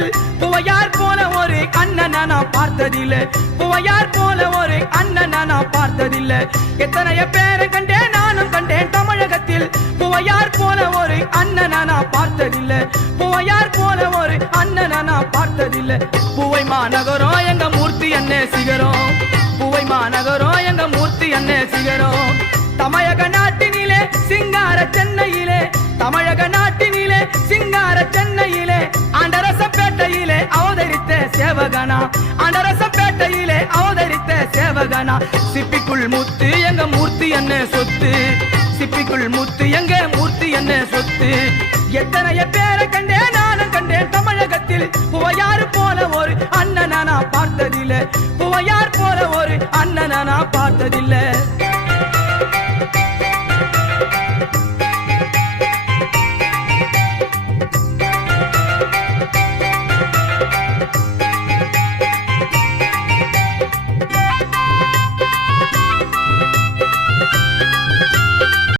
தமிழகத்தில் புவையார் போல ஒரு அண்ணனை நான் பார்த்ததில்லை. புவையார் போல ஒரு அண்ணனை நான் பார்த்ததில்லை. எத்தனைய பேரை கண்டேன் நானும் கண்டேன் தமிழகத்தில். புவையார் போல ஒரு அண்ணனை நான் பார்த்ததில்லை. புவையார் போல ஒரு அண்ணனை நான் பார்த்ததில்லை. புவை மாநகரம் எங்க மூர்த்தி அண்ணே சிகரம். புவை மாநகரம் எங்க மூர்த்தி அண்ணே சிகரம். தமிழக நாட்டினிலே சிங்கார சென்னையிலே, தமிழக நாட்டினிலே சிங்கார சென்னையிலே, ஆண்டரசப்பேட்டையிலே அவதரித்த சேவகனா, ஆண்டரசப்பேட்டையிலே அவதரித்த சேவகனா. சிப்பிக்குள் முத்து எங்க மூர்த்தி என்ன சொத்து. சிப்பிக்குள் முத்து எங்க மூர்த்தி என்ன சொத்து. எத்தனைய பேரை கண்டேன் நானும் கண்டேன் தமிழகத்தில். புவையார் போல ஒரு அண்ணனை நான் பார்த்ததில்லை. புவையார் போல ஒரு அண்ணனை நான் பார்த்ததில்லை.